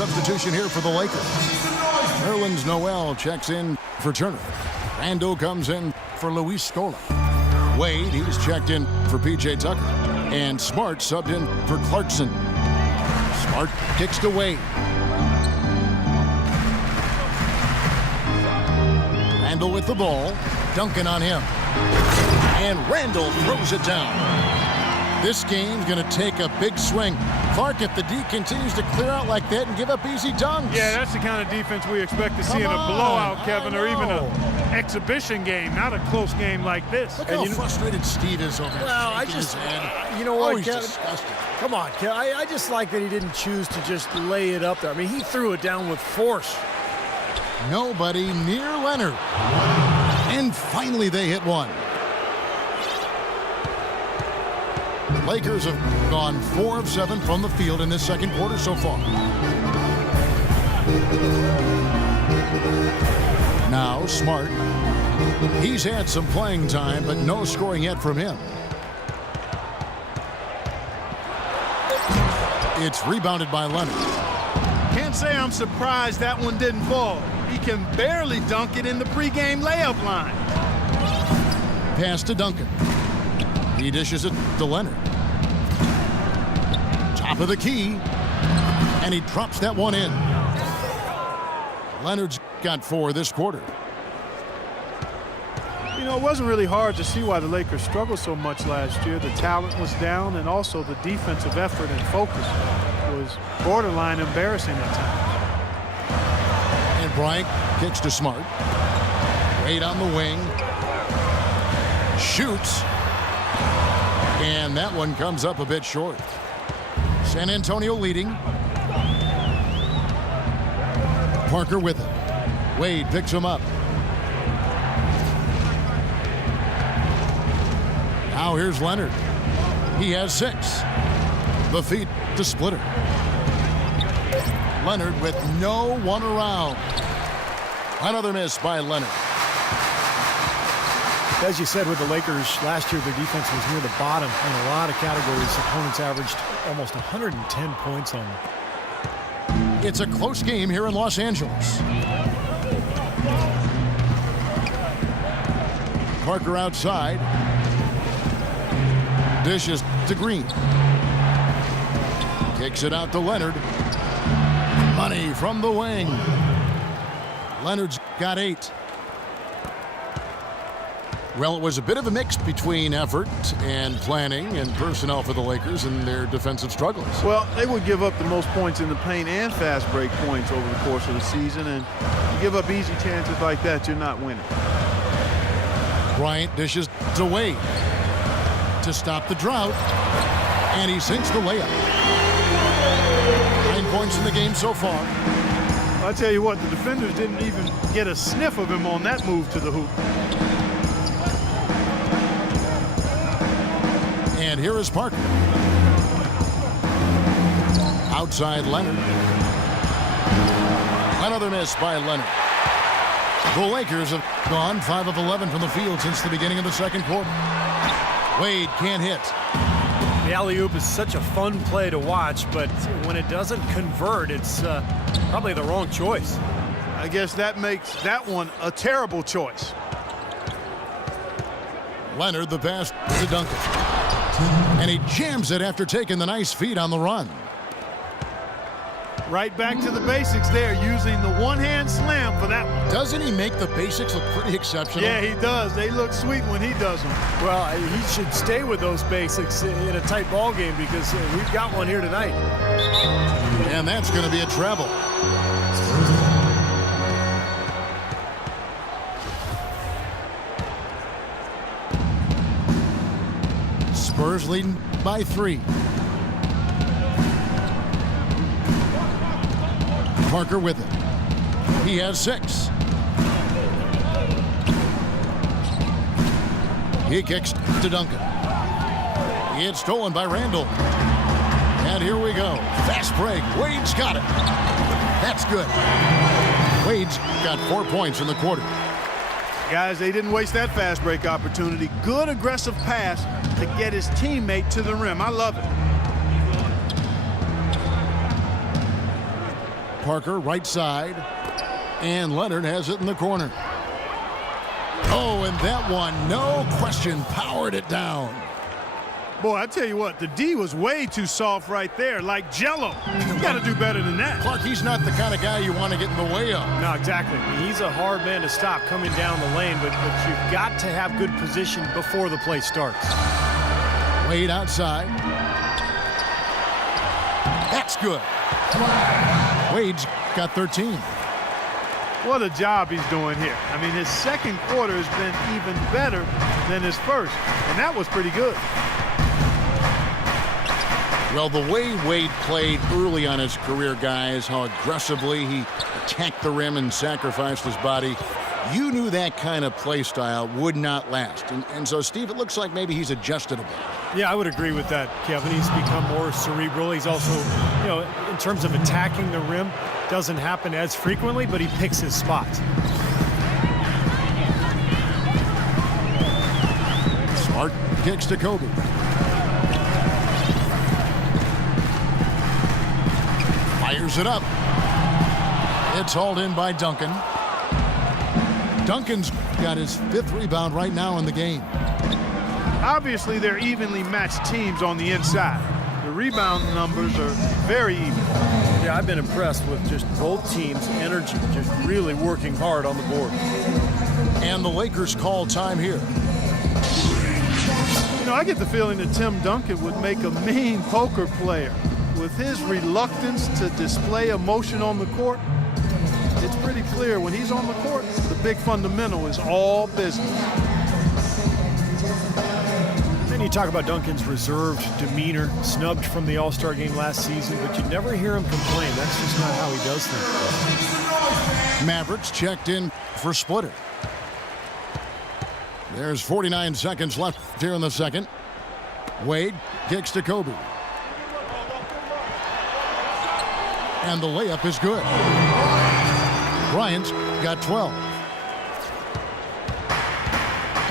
substitution here for the Lakers. Nerlens Noel checks in for Turner. Randall comes in for Luis Scola. Wade, he's checked in for P.J. Tucker. And Smart subbed in for Clarkson. Smart kicks to Wade. Randall with the ball. Duncan on him. And Randall throws it down. This game's going to take a big swing. Clark, if the D continues to clear out like that and give up easy dunks. Yeah, that's the kind of defense we expect to see in a blowout, Kevin, or even an exhibition game, not a close game like this. Look how frustrated Steve is over there. Well, you know what, Kevin? Disgusting. Come on, Kevin. I just like that he didn't choose to just lay it up there. I mean, he threw it down with force. Nobody near Leonard. And finally they hit one. The Lakers have gone 4 of 7 from the field in this second quarter so far. Now Smart. He's had some playing time, but no scoring yet from him. It's rebounded by Leonard. Can't say I'm surprised that one didn't fall. He can barely dunk it in the pregame layup line. Pass to Duncan. He dishes it to Leonard. Top of the key. And he drops that one in. Leonard's got 4 this quarter. You know, it wasn't really hard to see why the Lakers struggled so much last year. The talent was down, and also the defensive effort and focus was borderline embarrassing at times. And Bryant kicks to Smart. Wade on the wing. Shoots. And that one comes up a bit short. San Antonio leading. Parker with it. Wade picks him up. Now here's Leonard. He has 6. The feed to Splitter. Leonard with no one around. Another miss by Leonard. As you said with the Lakers, last year their defense was near the bottom in a lot of categories. Opponents averaged almost 110 points on them. It's a close game here in Los Angeles. Parker outside. Dishes to Green. Kicks it out to Leonard. Money from the wing. Leonard's got 8. Well, it was a bit of a mix between effort and planning and personnel for the Lakers and their defensive struggles. Well, they would give up the most points in the paint and fast break points over the course of the season, and you give up easy chances like that, you're not winning. Bryant dishes to Wade to stop the drought, and he sinks the layup. 9 points in the game so far. I'll tell you what, the defenders didn't even get a sniff of him on that move to the hoop. And here is Parker. Outside Leonard. Another miss by Leonard. The Lakers have gone 5 of 11 from the field since the beginning of the second quarter. Wade can't hit. The alley-oop is such a fun play to watch, but when it doesn't convert, it's probably the wrong choice. I guess that makes that one a terrible choice. Leonard the pass to Duncan. And he jams it after taking the nice feed on the run. Right back to the basics there, using the one-hand slam for that one. Doesn't he make the basics look pretty exceptional? Yeah, he does. They look sweet when he does them. Well, he should stay with those basics in a tight ball game because we've got one here tonight. And that's going to be a travel. Spurs leading by 3. Parker with it. He has 6. He kicks to Duncan. It's stolen by Randall. And here we go. Fast break. Wade's got it. That's good. Wade's got 4 points in the quarter. Guys, they didn't waste that fast break opportunity. Good aggressive pass to get his teammate to the rim. I love it. Parker, right side. And Leonard has it in the corner. Oh, and that one, no question, powered it down. Boy, I tell you what, the D was way too soft right there, like Jell-O. You got to do better than that. Clark, he's not the kind of guy you want to get in the way of. No, exactly. He's a hard man to stop coming down the lane, but you've got to have good position before the play starts. Wade outside. That's good. Wade's got 13. What a job he's doing here. I mean, his second quarter has been even better than his first, and that was pretty good. Well, the way Wade played early on his career, guys, how aggressively he attacked the rim and sacrificed his body, you knew that kind of play style would not last. And so, Steve, it looks like maybe he's adjusted a bit. Yeah, I would agree with that, Kevin. He's become more cerebral. He's also, in terms of attacking the rim, doesn't happen as frequently, but he picks his spots. Smart kicks to Kobe. Fires it up. It's hauled in by Duncan. Duncan's got his 5th rebound right now in the game. Obviously, they're evenly matched teams on the inside. The rebound numbers are very even. Yeah, I've been impressed with just both teams' energy, just really working hard on the board. And the Lakers call time here. I get the feeling that Tim Duncan would make a mean poker player. With his reluctance to display emotion on the court, it's pretty clear when he's on the court, the big fundamental is all business. Then you talk about Duncan's reserved demeanor, snubbed from the All-Star game last season, but you never hear him complain. That's just not how he does things. Mavericks checked in for Splitter. There's 49 seconds left here in the second. Wade kicks to Kobe. And the layup is good. Bryant's got 12.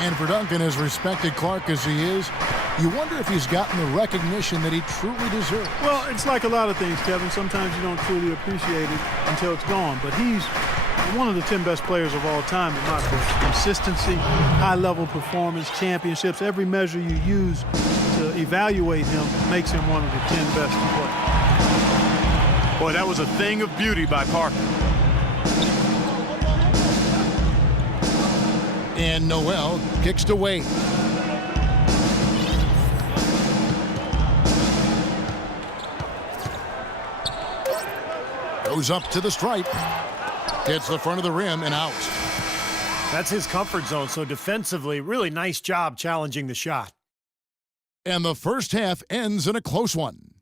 And for Duncan, as respected Clark as he is, you wonder if he's gotten the recognition that he truly deserves. Well, it's like a lot of things, Kevin. Sometimes you don't truly appreciate it until it's gone. But he's one of the 10 best players of all time in my book. Consistency, high-level performance, championships, every measure you use to evaluate him makes him one of the 10 best to play. Boy, that was a thing of beauty by Parker. And Noel kicks to Wade. Goes up to the stripe. Hits the front of the rim and out. That's his comfort zone, so defensively, really nice job challenging the shot. And the first half ends in a close one.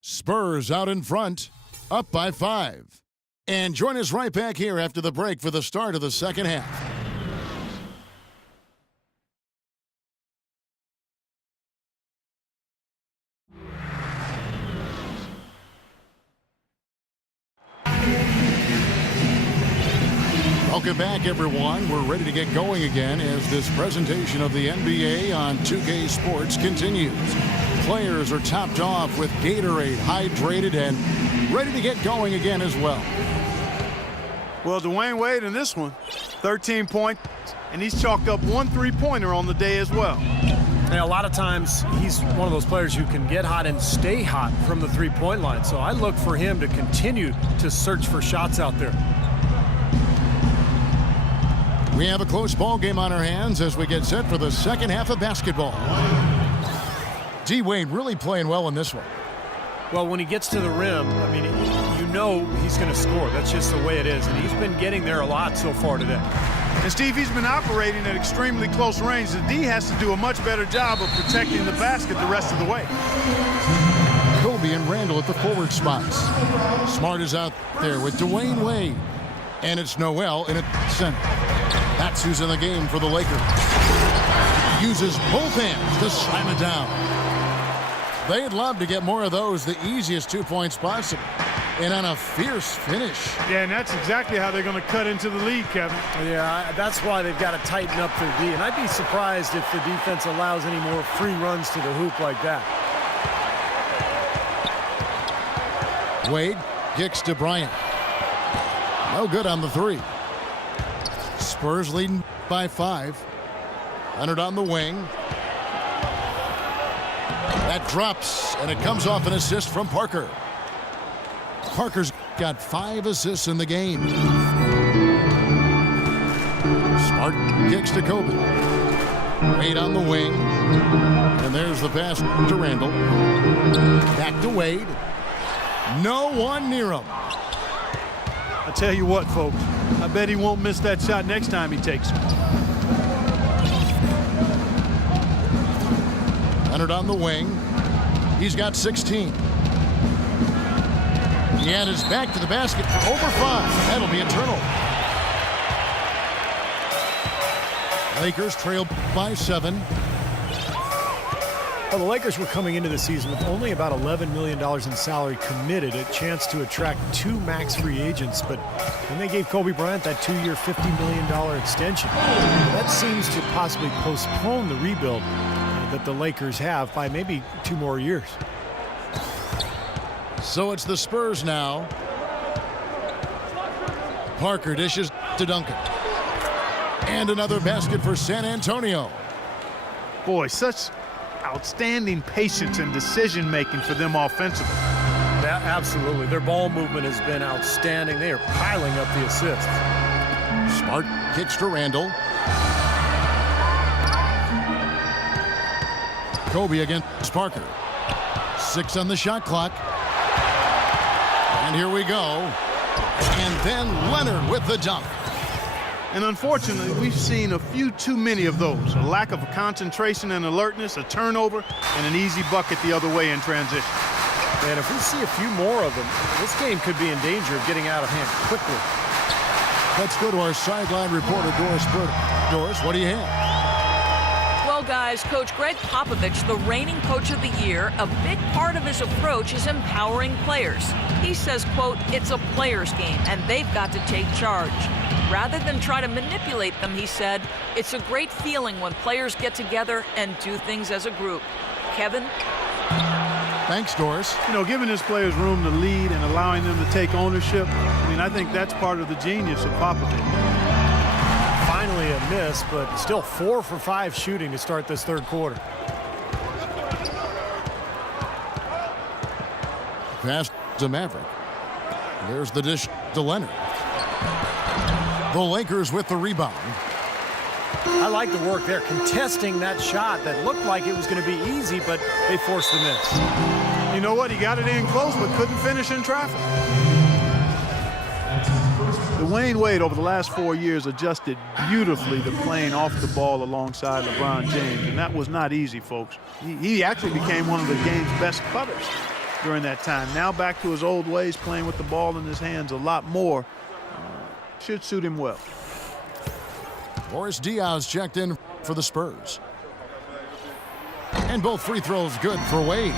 Spurs out in front, up by 5. And join us right back here after the break for the start of the second half. Welcome back, everyone. We're ready to get going again as this presentation of the NBA on 2K Sports continues. Players are topped off with Gatorade, hydrated, and ready to get going again as well. Well, Dwayne Wade in this one, 13 points, and he's chalked up 1 3-pointer on the day as well. And a lot of times, he's one of those players who can get hot and stay hot from the three-point line. So I look for him to continue to search for shots out there. We have a close ball game on our hands as we get set for the second half of basketball. D. Wade really playing well in this one. Well, when he gets to the rim, I mean, you know he's going to score. That's just the way it is. And he's been getting there a lot so far today. And, Steve, he's been operating at extremely close range. The D has to do a much better job of protecting the basket the rest of the way. Kobe and Randall at the forward spots. Smart is out there with Dwayne Wade. And it's Noel in at center. That's who's in the game for the Lakers. Uses both hands to slam it down. They'd love to get more of those, the easiest 2 points possible. And on a fierce finish. Yeah, and that's exactly how they're going to cut into the lead, Kevin. Yeah, that's why they've got to tighten up their D. And I'd be surprised if the defense allows any more free runs to the hoop like that. Wade kicks to Bryant. No good on the three. Spurs leading by 5. Leonard on the wing. That drops, and it comes off an assist from Parker. Parker's got 5 assists in the game. Smart kicks to Kobe. Wade on the wing. And there's the pass to Randall. Back to Wade. No one near him. I tell you what, folks, I bet he won't miss that shot next time he takes it. Leonard on the wing. He's got 16. And is back to the basket for over 5. That'll be a turnover. Lakers trail by 7. Well, the Lakers were coming into the season with only about $11 million in salary committed, a chance to attract 2 max free agents, but then they gave Kobe Bryant that 2-year, $50 million extension. That seems to possibly postpone the rebuild that the Lakers have by maybe 2 more years. So it's the Spurs now. Parker dishes to Duncan. And another basket for San Antonio. Boy, such outstanding patience and decision-making for them offensively. Yeah, absolutely. Their ball movement has been outstanding. They are piling up the assists. Smart kicks to Randall. Kobe against Parker. 6 on the shot clock. And here we go. And then Leonard with the dunk. And unfortunately, we've seen a few too many of those. A lack of concentration and alertness, a turnover, and an easy bucket the other way in transition. And if we see a few more of them, this game could be in danger of getting out of hand quickly. Let's go to our sideline reporter, Doris Burton. Doris, what do you have? Well, guys, Coach Greg Popovich, the reigning coach of the year, a big part of his approach is empowering players. He says, quote, it's a player's game, and they've got to take charge. Rather than try to manipulate them, he said, it's a great feeling when players get together and do things as a group. Kevin? Thanks, Doris. You know, giving his players room to lead and allowing them to take ownership, I mean, I think that's part of the genius of Popovich. Finally a miss, but still 4 for 5 shooting to start this third quarter. Pass to Maverick. There's the dish to Leonard. The Lakers with the rebound. I like the work there, contesting that shot that looked like it was going to be easy, but they forced the miss. You know what? He got it in close, but couldn't finish in traffic. Dwayne Wade over the last 4 years adjusted beautifully to playing off the ball alongside LeBron James, and that was not easy, folks. He actually became one of the game's best cutters during that time. Now back to his old ways, playing with the ball in his hands a lot more. Should suit him well. Boris Diaz checked in for the Spurs. And both free throws good for Wade.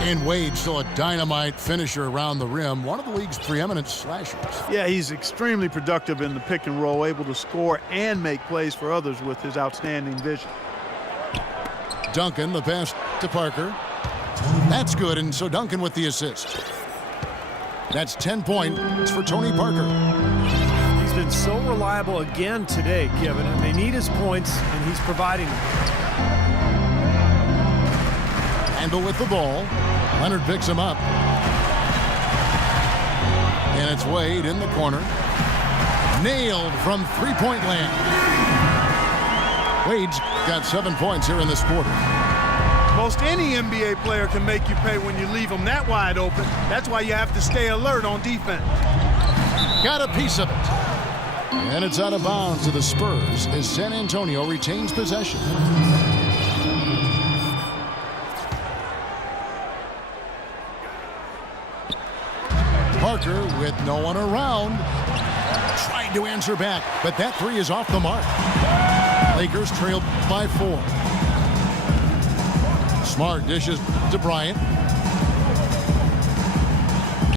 And Wade still a dynamite finisher around the rim, one of the league's preeminent slashers. Yeah, he's extremely productive in the pick and roll, able to score and make plays for others with his outstanding vision. Duncan, the pass to Parker. That's good, and so Duncan with the assist. That's 10 points for Tony Parker. He's been so reliable again today, Kevin, and they need his points, and he's providing them. Randall with the ball. Leonard picks him up. And it's Wade in the corner. Nailed from three-point land. Wade's got 7 points here in this quarter. Most any NBA player can make you pay when you leave them that wide open. That's why you have to stay alert on defense. Got a piece of it. And it's out of bounds to the Spurs as San Antonio retains possession. Parker with no one around. Trying to answer back, but that three is off the mark. Lakers trailed by 4. Smart dishes to Bryant.